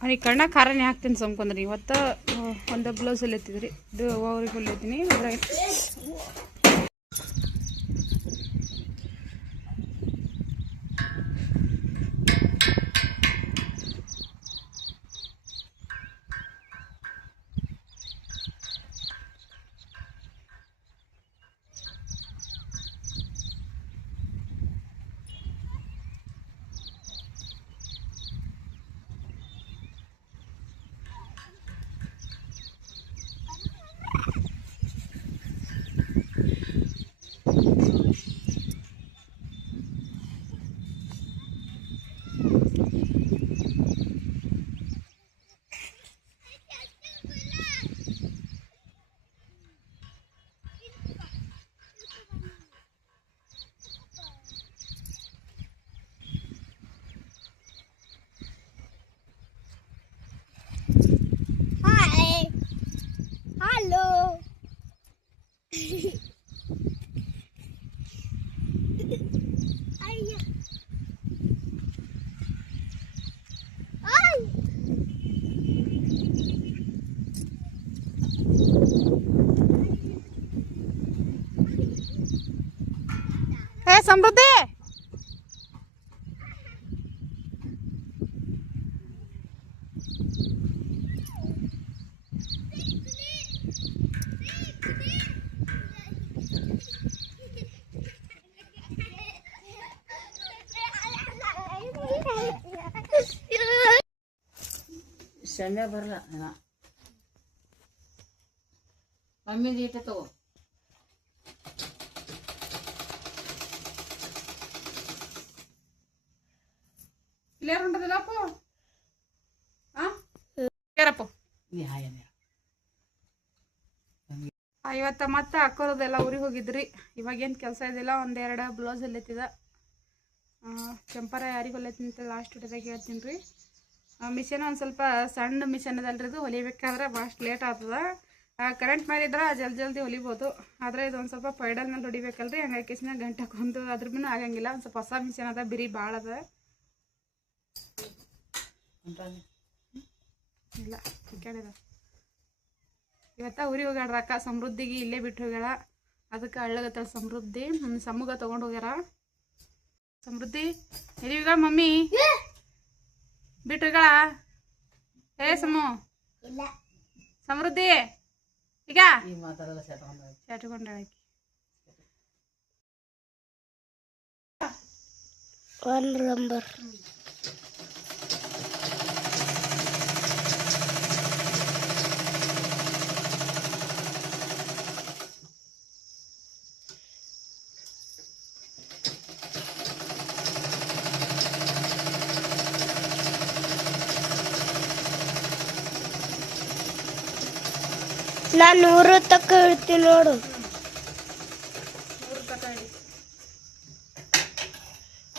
ಅವ್ನಿಗೆ ಕಣ್ಣ ಖಾರನೇ ಹಾಕ್ತೀನಿ ಸಂಕೊಂಡ್ರಿ ಇವತ್ತು ಒಂದು ಬ್ಲೌಸ್ ಅಲ್ಲಿ ಎತ್ತಿದ್ರಿ ಇದು ಅವ್ರಿಗೆ ಹೊಲಿತೀನಿ ಅದ್ರಾಗ ಸಮೃದ್ಧಿ ಶಮ್ಯ ಬರಲ್ಲ ಮಮ್ಮಿ ಈಟ ತಗೋ ಕ್ಲಿಯರ್ ಉಂಟದಲ್ಲಪ್ಪ ಕ್ಲಿಯರಪ್ಪ ಇವತ್ತ ಮತ್ತೆ ಹಾಕೋದೆಲ್ಲ ಊರಿಗೆ ಹೋಗಿದ್ರಿ ಇವಾಗೇನು ಕೆಲಸ ಇದಿಲ್ಲ ಒಂದೆರಡು ಬ್ಲೌಸ್ ಹೊಲಿತಿದ ಕೆಂಪರ ಯಾರಿಗೆ ಹೊಲಿತೀನಿ ಅಂತ ಲಾಸ್ಟ್ ವಿಡಿಯೋದಾಗ ಹೇಳ್ತೀನಿ ರೀ ಮಿಷನ್ ಒಂದು ಸ್ವಲ್ಪ ಸಣ್ಣ ಮಿಷನ್ ಅದಲ್ರಿ ಇದು ಹೊಲಿಬೇಕಾದ್ರೆ ಭಾಳಷ್ಟು ಲೇಟ್ ಆಗ್ತದ ಕರೆಂಟ್ ಮೇಲಿದ್ರೆ ಜಲ್ದಿ ಹೊಲಿಬೋದು ಆದರೆ ಇದೊಂದು ಸ್ವಲ್ಪ ಪೈಡಲ್ ಮೇಲೆ ಹೊಡಿಬೇಕಲ್ರಿ ಹಂಗಾಗಿ ಕಿಸ್ನಾಗ ಗಂಟೆ ಹಾಕೊಂಡು ಅದ್ರ ಬಿನೂ ಆಗಂಗಿಲ್ಲ ಒಂದು ಸ್ವಲ್ಪ ಹೊಸ ಮಿಷನ್ ಅದ ಬಿರಿ ಭಾಳ ಅದ ಇಲ್ಲ ಕಡೆದ ಇವತ್ತ ಊರಿಗೆ ಹೋಗ್ಯಾಳ ಅಕ್ಕ ಸಮೃದ್ಧಿಗೆ ಇಲ್ಲೇ ಬಿಟ್ಟು ಹೋಗ್ಯಾಳ ಅದಕ್ಕೆ ಹಳ್ಳಗತ್ತಾಳ ಸಮೃದ್ಧಿ ಸಮ್ಮಗ ತೊಗೊಂಡು ಹೋಗ್ಯಾರ ಸಮೃದ್ಧಿ ಎಲ್ಲಿಗ ಮಮ್ಮಿ ಬಿಟ್ಟು ಹೋಗ್ಯಾಳ ಏ ಸಮು ಸಮೃದ್ಧಿ ಈಗ ಚಟ್ಕೊಂಡಾಳಕಿ ನಾನು 100 ತಕ್ಕ ಇಡ್ತೀನಿ ನೋಡು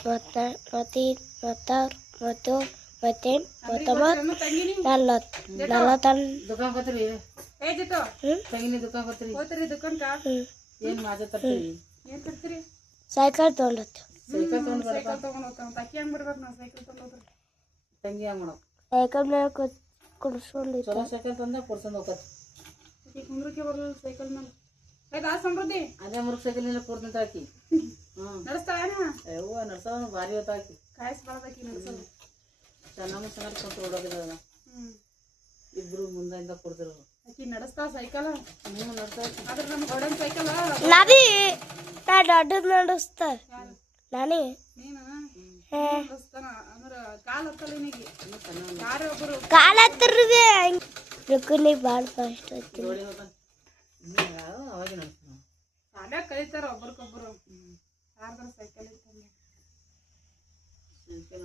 ಮತ್ತೆ 40 ಸೈಕಲ್ ತಗೊಂಡತ್ತು ಸೈಕಲ್ ಮೇಲೆ ಕುಡಿಸ್ಕೊಂಡಿತ್ತು ಸೈಕಲ್ ತಂದ ಕೊಡ್ಸಂದ್ ಹೋಗತ್ತೆ ಕುಂದ್ರಕ್ಕೆ ಬರಲ್ಲ ಸೈಕಲ್ ಮೇಲೆ ಆಯ್ತಾ ಸಮೃದ್ಧಿ ಅದೇ ಮುರುಕ್ ಸೈಕಲ್ ಮೇಲೆ ಕೊಡ್ತಂತ ಹಾಕಿ ನಡೆಸ್ತಾಳೇನ ಅವ್ವ ನಡ್ಸೋದು ಭಾರಿ ಹೊತ್ತಾಕಿ ಕಾಯಿಸ್ಬಾರ್ದಾಕಿ ನಡೆಸೋದು ಚೆನ್ನಾಗಿ ಕೊಂತ ಓಡೋದಿಲ್ಲ ಇಬ್ರು ಮುಂದಿಂದ ಕೊಡ್ತಿರೋದು ಆಕಿ ನಡೆಸ್ತಾ ಸೈಕಲ್ ನಡೆಸ್ತಾ ಆದ್ರೆ ನಮ್ಮ ಗೋಡನ್ ಸೈಕಲ್ ನಾದಿ ನಾ ದೊಡ್ಡದು ನಡೆಸ್ತಾ ನಾನೇ ನೀನು ನಡೆಸ್ತಾನ ಅಂದ್ರೆ ಕಾಲ್ ಹತ್ತಲ್ಲ ನಿನಗೆ ಯಾರೇ ಒಬ್ಬರು ಕಾಲ್ ಹತ್ತಿರದೆ ರುಕುನಿ ಭಾಳ ಫಾಸ್ಟ್ ಐತಿ ಅವಾಗ ನಡೆಸ್ತಾನ ಶಾಲೆ ಕಲಿತಾರ ಒಬ್ರಿಗೊಬ್ರು ಯಾರ್ದಾರ ಸೈಕಲ್ ಇತ್ತಂಗೆ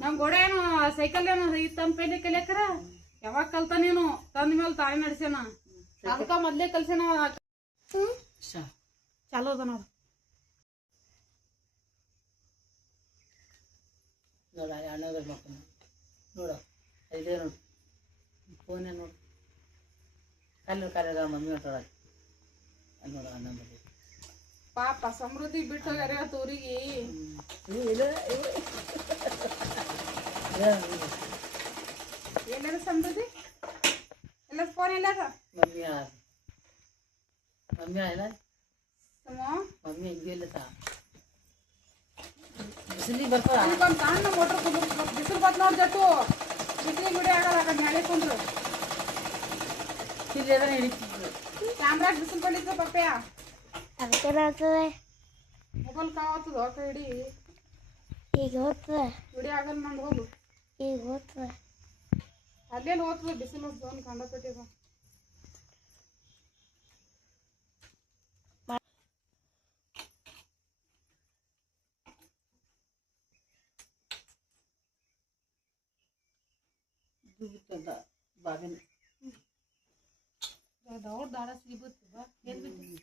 ನಮ್ ಗೋಡೆ ಏನು ಸೈಕಲ್ ಏನು ತಮ್ಮ ಪೈಲೆ ಕಲಿಯಾಕರ ಯಾವಾಗ ಕಲ್ತಾನೇನು ತಂದ ಮೇಲೆ ತಾಯಿ ನಡೆಸ್ಯಾನ ಅದಕ್ಕ ಮೊದ್ಲೇ ಕಲ್ಸ್ಯಾನ ಚಾಲೋ ಅದ ನೋಡು ನೋಡ ಅಣ್ಣಗಳ ಮಕ್ಕಳು ನೋಡು ಇದೇ ನೋಡು ಫೋನೇ ನೋಡು ಕಲ್ಲು ಕರೆದ ಮಮ್ಮಿ ಹೊಟ್ಟೊಳ ನೋಡು ಅಣ್ಣ ಮದುವೆ ಪಾಪ ಸಮೃದ್ಧಿ ಬಿಟ್ಟು ಹೋಗ್ಯಾರ ಊರಿಗೆ ಎಲ್ಲದ ಸಮೃದ್ಧಿ ಎಲ್ಲ ಫೋನ್ ಎಲ್ಲದ मम्मी आयला ಸಮ मम्मी गेले ता बिसली ಬರ್ತಾರ ಅದಕ್ಕೊಂದು ಸಣ್ಣ ಮೋಟರ್ ಕುಂದ್ರು ಬಿಸಿಲು ಬತ್ ನೋಡಿ ಜಟ್ಟು ಬಿಸಿಲಿಗೆ ಗುಡಿ ಆಗಲ್ಲ ಆ ಕಡೆ ಮ್ಯಾಲೆ ಕುಂದ್ರು ಇಲ್ಲಿ ಅದನ್ನ ಹಿಡಿತಿದ್ರು ಕ್ಯಾಮ್ರಾಗ ಬಿಸಿಲು ಬಂದಿತ್ತು ಪಪ್ಪಯ್ಯ ಅದಕ್ಕೇನಾಗ್ತದೆ ಮೊಬೈಲ್ ಕಾವತ್ತದ ಆ ಕಡೆ ಹಿಡಿ ಈಗ ಹೋಗ್ತದೆ ಗುಡಿ ಆಗಲ್ಲ ನಂದು ಹೋಗು ಈಗ ಹೋಗ್ತದೆ ಅಲ್ಲೆಲ್ಲಿ ಹೋಗ್ತದೆ ಬಿಸಿಲು ಜೋನ್ ಕಂಡಪಟ್ಟಿದ ದುಗುತ್ತದ ಬಾಗಿನ ಅವ್ರ ದಾರ ಸಿಗ್ಬತ್ತದ ಎಲ್ಲಿ ಬಿದ್ದು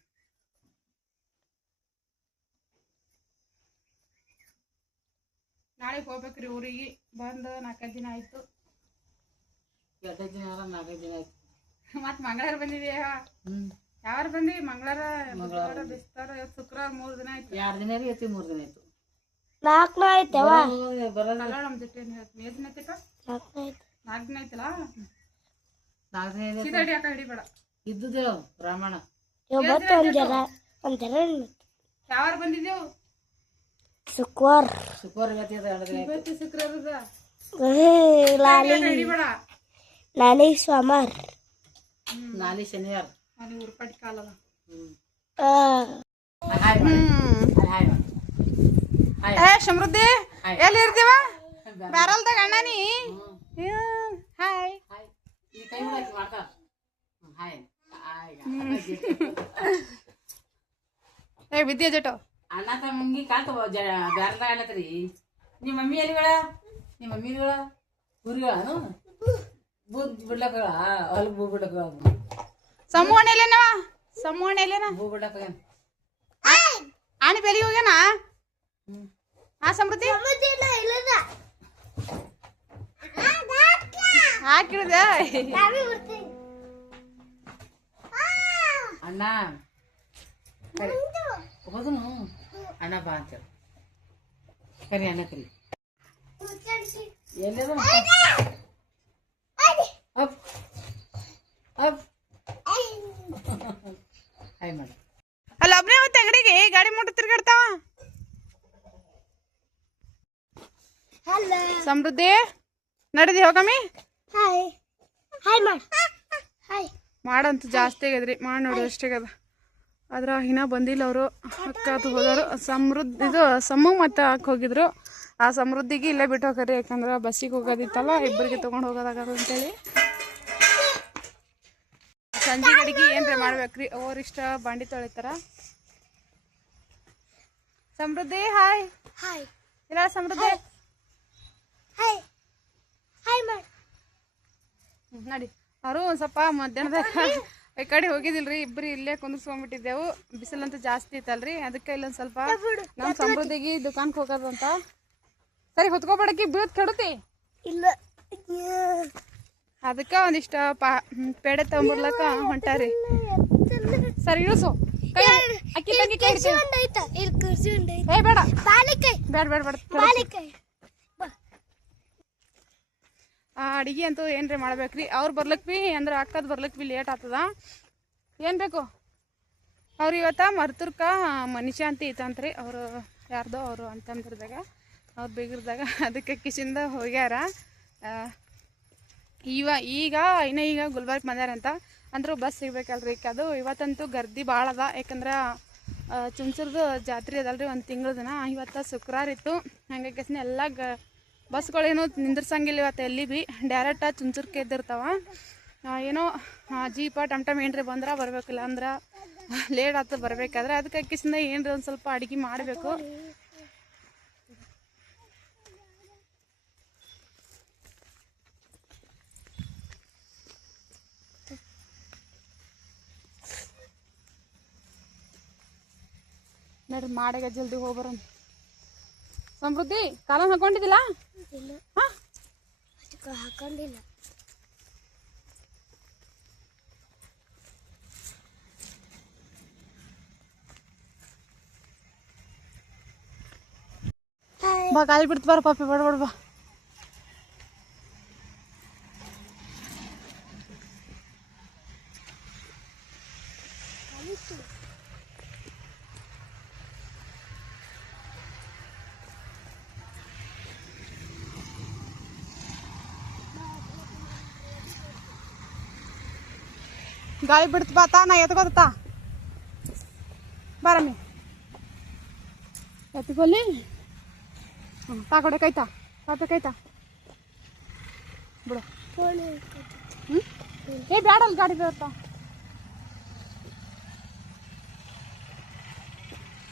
ನಾಳೆ ಹೋಗ್ಬೇಕ್ರಿ ಊರಿಗೆ ಬಂದು 4 ದಿನ ಆಯ್ತು 2 ದಿನ 4 ದಿನ ಆಯ್ತು ಮತ್ ಮಂಗಳವಾರ ಬಂದಿದೀಯ ಯಾವಾರ ಬಂದಿ ಮಂಗಳವಾರ ಬಿಸ್ತಾರ ಶುಕ್ರವಾರ 3 ದಿನ ಆಯ್ತು 2 ದಿನ ಆಯ್ತು 3 ದಿನ ಆಯ್ತು 4 ಆಯ್ತವ ಬರಲ್ಲ ಅಲ್ಲ ನಮ್ ಜೊತೆ ಏನ್ ದಿನ ಆಯ್ತಕ್ಕ 4 ಆಯ್ತು 4 ದಿನ ಆಯ್ತಲ್ಲ 4 ದಿನ ಸೀದಾ ಹಿಡಿಯಾಕ ಹಿಡಿಬೇಡ ಇದ್ದುದೇವ್ ಬ್ರಾಹ್ಮಣ ಇವತ್ತು ಒಂಥರ ಯಾವಾರ ಬಂದಿದ್ದೇವು ಶುಕ್ರವಾರ ಶುಕ್ರವಾರ ಇವತ್ತು 2 ದಿನ ಆಯ್ತು ಇವತ್ತು ಶುಕ್ರವಾರದ ಲಾಲಿ ಹಿಡಿಬೇಡ ನಾಳೆ ಸೋಮವಾರ ನಾಳೆ ಶನಿವಾರ ಅಲ್ಲಿ ಉರ್ಪಾಟಿ ಕಾಲದ ಸಮೃದ್ಧಿ ಎಲ್ಲಿ ಇರ್ತೀವ ಬ್ಯಾರಲ್ದಾಗ ಅಣ್ಣ ನೀ ಹಾಯ್ ಏ ವಿದ್ಯಾ ಜಟೋ ಅಣ್ಣ ತಮ್ಮಂಗಿ ಕಾಲ್ತ ಬ್ಯಾರಲ್ದಾಗ ಆಡ್ಲತ್ರಿ ನಿಮ್ಮ ಮಮ್ಮಿ ಎಲ್ಲಿಗಳ ನಿಮ್ಮ ಮಮ್ಮಿಗಳ ಊರಿಗಳನು ಬೂದ್ ಬಿಡ್ಲಕ್ಕ ಹೊಲಕ್ ಬೂ ಬಿಡ್ಲಕ್ಕ ಸಮೂಹಣ ಎಲ್ಲೇನವ ಸಮೂಹಣ ಎಲ್ಲೇನ ಬೂ ಬಿಡ್ಲಕ್ಕ ಆಣಿ ಬೆಲಿಗೆ ಹೋಗ್ಯಾನ ಆ ಸಮೃದ್ಧಿ ಹಾಕಿಡ್ದ ಅಣ್ಣ ಹೋದನು ಅಣ್ಣ ಬಾ ಅಂತ ಕರಿ ಅಣ್ಣ ಕರಿ ಎಲ್ಲದ ಅಪ್ ಅಪ್ ಹಾಯ್ ಮಾಡಿ ಅಲ್ಲ ಒಬ್ನೇ ಮತ್ತೆ ಅಂಗಡಿಗೆ ಗಾಡಿ ಮೋಟರ್ ತಿರ್ಗಾಡ್ತಾವ ಸಮೃದ್ಧಿ ನಡದಿ ಹೋಗಮ್ಮಿ ಹಾಯ್ ಹಾಯ್ ಮಾಡ್ ಹಾಯ್ ಮಾಡಂತೂ ಜಾಸ್ತಿ ಆಗ್ಯದ್ರಿ ಮಾಡಿ ನೋಡು ಅಷ್ಟೇ ಅದ ಆದ್ರೆ ಇನ್ನ ಬಂದಿಲ್ಲ ಅವರು ಅಕ್ಕ ಅದು ಹೋದವರು ಸಮೃದ್ಧಿ ಇದು ಸಮ್ಮು ಮತ್ತು ಅಕ್ಕ ಹೋಗಿದ್ರು ಆ ಸಮೃದ್ಧಿಗೆ ಇಲ್ಲೇ ಬಿಟ್ಟು ಹೋಗ್ರಿ ಯಾಕಂದ್ರೆ ಬಸ್ಸಿಗೆ ಹೋಗೋದಿತ್ತಲ್ಲ ಇಬ್ಬರಿಗೆ ತೊಗೊಂಡು ಹೋಗೋದಾಗದು ಅಂತೇಳಿ ಸಂಜೆ ಅಡಿಗೆ ಏನ್ರಿ ಮಾಡ್ಬೇಕ್ರಿ ಅವ್ರಿಷ್ಟ ಬಾಂಡಿ ತೊಳಿತಾರ ಸಮೃದ್ಧಿ ಹಾಯ್ ಹಾಯ್ ಇಲ್ಲ ಸಮೃದ್ಧಿ ಹಾಯ್ ಹಾಯ್ ಮಾಡ್ ನಡಿ ಅವರು ಒಂದು ಸ್ವಲ್ಪ ಮಧ್ಯಾಹ್ನದಾಗ ಈ ಕಡೆ ಹೋಗಿದಿಲ್ರಿ ಇಬ್ಬರು ಇಲ್ಲೇ ಕುಂದಿಸ್ಕೊಂಡ್ಬಿಟ್ಟಿದ್ದೆವು ಬಿಸಿಲಂತೂ ಜಾಸ್ತಿ ಇತ್ತಲ್ರಿ ಅದಕ್ಕೆ ಇಲ್ಲೊಂದು ಸ್ವಲ್ಪ ನಮ್ಮ ಸಮೃದ್ಧಿಗೆ ದುಕಾನ್ಗೆ ಹೋಗೋದಂತ ಸರಿ ಹೊತ್ಕೊಬೇಡಕ್ಕೆ ಬೀಳತ್ ಕೆಡುತ್ತಿ ಇಲ್ಲ ಅದಕ್ಕೆ ಒಂದಿಷ್ಟ ಪೇಡೆ ತಗೊಂಬರ್ಲಕ್ಕ ಹೊಂಟಾರಿ ಸರಿ ಇಳಿಸು ಅಕ್ಕಿ ತಂಗಿ ಕೈ ಹಿಡ್ತೀನಿ. ಏ ಬೇಡ ಬೇಡ ಬೇಡ ಬೇಡ ಅಡಿಗೆ ಅಂತೂ ಏನ್ರಿ ಮಾಡ್ಬೇಕ್ರಿ ಅವ್ರು ಬರ್ಲಕ್ ಬಿ ಅಂದ್ರೆ ಅಕ್ಕದ್ ಬರ್ಲಕ್ ಬಿ ಲೇಟ್ ಆಗ್ತದ ಏನು ಬೇಕು ಅವ್ರು ಇವತ್ತು ಮರ್ತುರ್ಕ ಮನುಷ್ಯ ಅಂತ ಇತ್ತಂತ್ರಿ ಅವರು ಯಾರ್ದೋ ಅವರು ಅಂತಂದ್ರದಾಗ ಅವ್ರು ಬೇಗಿರ್ದಾಗ ಅದಕ್ಕೆ ಕಿಶಿಂದ ಹೋಗ್ಯಾರ ಈಗ ಗುಲ್ಬರ್ಗ ಬಂದ್ಯಾರಂತ ಅಂದ್ರೂ ಬಸ್ ಸಿಗ್ಬೇಕಲ್ರಿ ಅದು ಇವತ್ತಂತೂ ಗರ್ದಿ ಭಾಳ ಅದ ಯಾಕಂದ್ರೆ ಚುಂಚುರ್ದು ಜಾತ್ರೆ ಅದಲ್ರಿ ಒಂದು ತಿಂಗಳ ದಿನ ಇವತ್ತು ಶುಕ್ರವಾರ ಇತ್ತು ಹಂಗಾಗಿ ಎಲ್ಲ ಬಸ್ಗಳೇನು ನಿಂದ್ರಸಂಗಿಲ್ಲ ಇವತ್ತು ಎಲ್ಲಿ ಭೀ ಡೈರೆಕ್ಟ್ ಚುಂಚುರ್ಕೆ ಎದ್ದಿರ್ತಾವ ಏನೋ ಜೀಪ ಟಮ್ ಏನ್ರಿ ಬಂದ್ರೆ ಬರಬೇಕಿಲ್ಲ ಅಂದ್ರೆ ಲೇಟ್ ಆಗ್ತದೆ ಬರಬೇಕಾದ್ರೆ ಅದಕ್ಕೆ ಕಿಸಿಂದ ಏನ್ರಿ ಒಂದು ಸ್ವಲ್ಪ ಅಡುಗೆ ಮಾಡಬೇಕು ನೋಡ್ರಿ ಮಾಡಾಗ ಜಲ್ದಿ ಹೋಗ್ಬರೋಣ ಸಮೃದ್ಧಿ ಕಾಲ ಹಾಕೊಂಡಿದ್ದಿಲ್ಲ ಹಾಕೊಂಡಿಲ್ಲ ಬಾ ಗಾಳಿ ಬಿಡ್ತು ಬಾರ ಪಾಪಿ ಬಡ ಬಡ ಬಾ ಗಾಳಿ ಬಿಡ್ತು ಬಾ ತಾ ನಾ ಎತ್ಕೋತಾ ಬಾರಮ್ಮಿ ಎತ್ಕೊಲ್ಲಿ ತಾ ಕೊಡೆ ಕೈತಾ ಪಾಪೆ ಕೈತಾ ಬಿಡು ಏ ಬ್ಯಾಡಲ್ಲಿ ಗಾಡಿ ಬರುತ್ತಾ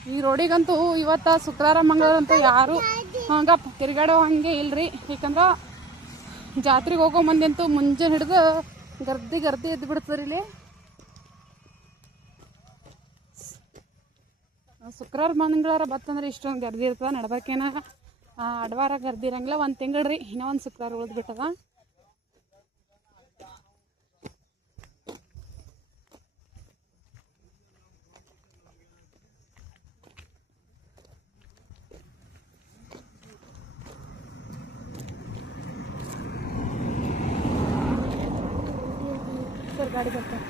ಈ ರೋಡಿಗಂತೂ ಇವತ್ತು ಶುಕ್ರವಾರ ಮಂಗಳವಾರ ಅಂತೂ ಯಾರು ಹಂಗಪ್ಪ ತಿರ್ಗಾಡೋ ಹಂಗೆ ಇಲ್ರಿ ಯಾಕಂದ್ರೆ ಜಾತ್ರೆಗೆ ಹೋಗೋ ಮಂದಿ ಅಂತೂ ಮುಂಜಾನೆ ಹಿಡಿದು ಗರ್ದಿ ಎದ್ದು ಬಿಡ್ತದ್ರಿ ಇಲ್ಲಿ ಶುಕ್ರವಾರ ಮಂಗಳವಾರ ಬತ್ತಂದ್ರೆ ಇಷ್ಟೊಂದು ಗರ್ದಿ ಇರ್ತದ ನಡ್ಬೇಕೇನ ಅಡ್ವಾರ ಗರ್ದಿ ಇರಂಗಿಲ್ಲ ಒಂದು ತಿಂಗಳು ರೀ ಇನ್ನೂ ಒಂದು ಶುಕ್ರವಾರ ಉಳಿದ್ಬಿಟ್ಟದ ಸರ್ ಗಾಡಿ ಬರ್ತಾರೆ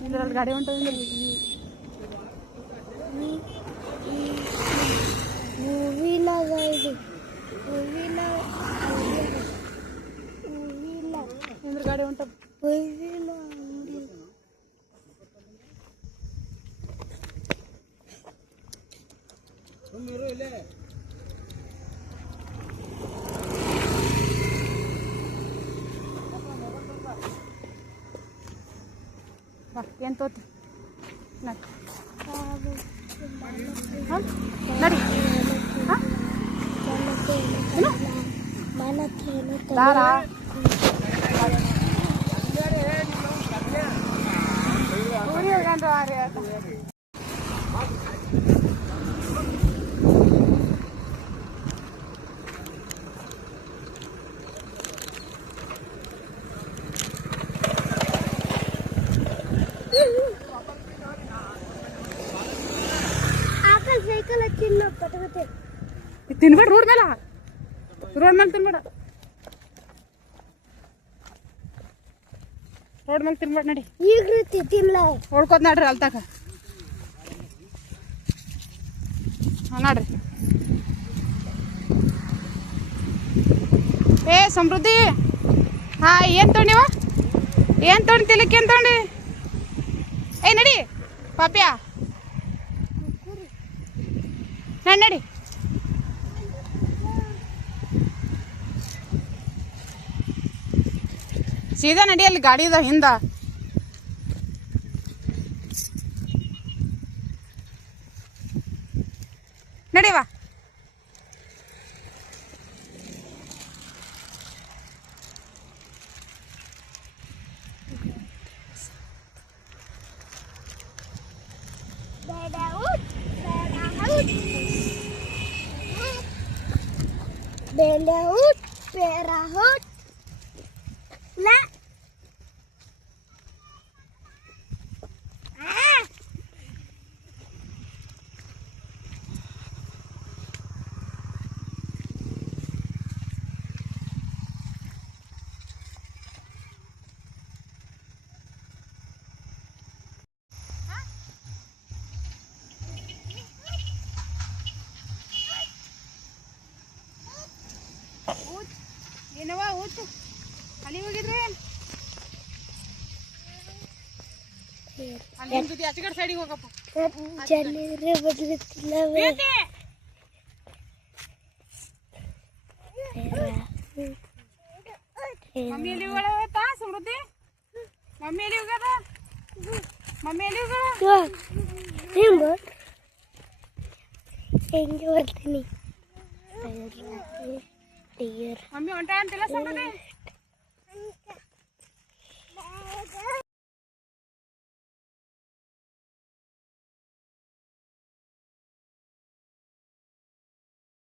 ಇಂದ್ರಲ್ಲಿ ಗಾಡಿ ಹೊಂಟದ ಮೂವಿನಾಗ ಇದು ಇಂದ್ರ ಗಾಡಿ ಹೊಂಟದ ಏನು ತೋತಿ ನಡಿ ಹಾಂ ದಾರ ಊರಿ ಹೋಗಂಡ್ರು ಆರಿ ಸೈಕಲ್ ಹಚ್ಚಿಲ್ಲ ಪಟಕತೆ ತಿನ್ಬೇಡ ರೋಡ್ ಮೇಲೆ ತಿನ್ಬೇಡ ರೋಡ್ ಮೇಲೆ ತಿನ್ಬೇಡ ನಡಿ ಈಗ ರೀತಿ ತಿನ್ಲ ಹೊಡ್ಕೋತ ನಡ್ರಿ ಅಲ್ತಾಕ ಹಾಂ ನೋಡ್ರಿ ಏ ಸಮೃದ್ಧಿ ಹಾಂ ಏನು ತೊಗೊಂಡಿವ ಏನು ತೊಗೊಂಡು ತಿಲಕ್ಕೆ ಏನು ತೊಗೊಂಡಿ ಏ ನಡಿ ಪಾಪ್ಯಾ ನಡಿ ಸೀದಾ ನಡಿ ಅಲ್ಲಿ ಗಾಡಿ ಇದ ಹಿಂದ ನಡಿವಾ Belaut, perahut, la. ಏನವ ಊಟ ಅಲ್ಲಿ ಹೋಗಿದ್ರಿ ಅಲ್ಲಿ ನಿಮ್ ಜೊತೆ ಆಚೆ ಕಡೆ ಸೈಡಿಗೆ ಹೋಗಪ್ಪ ಜನರೇ ಬದಲುತ್ತಿಲ್ಲ ಮಮ್ಮಿ ಎಲ್ಲಿ ಹೋಗತ್ತ ಸಮೃದ್ಧಿ ಮಮ್ಮಿ ಎಲ್ಲಿ ಹೋಗದ ಮಮ್ಮಿ ಎಲ್ಲಿ ಹೋಗದ ಹೆಂಗೆ ಬರ್ತೀನಿ ಮಮ್ಮಿ ಹೊಂಟ ಅಂತಿಲ್ಲ ಸಮೃದ್ಧಿ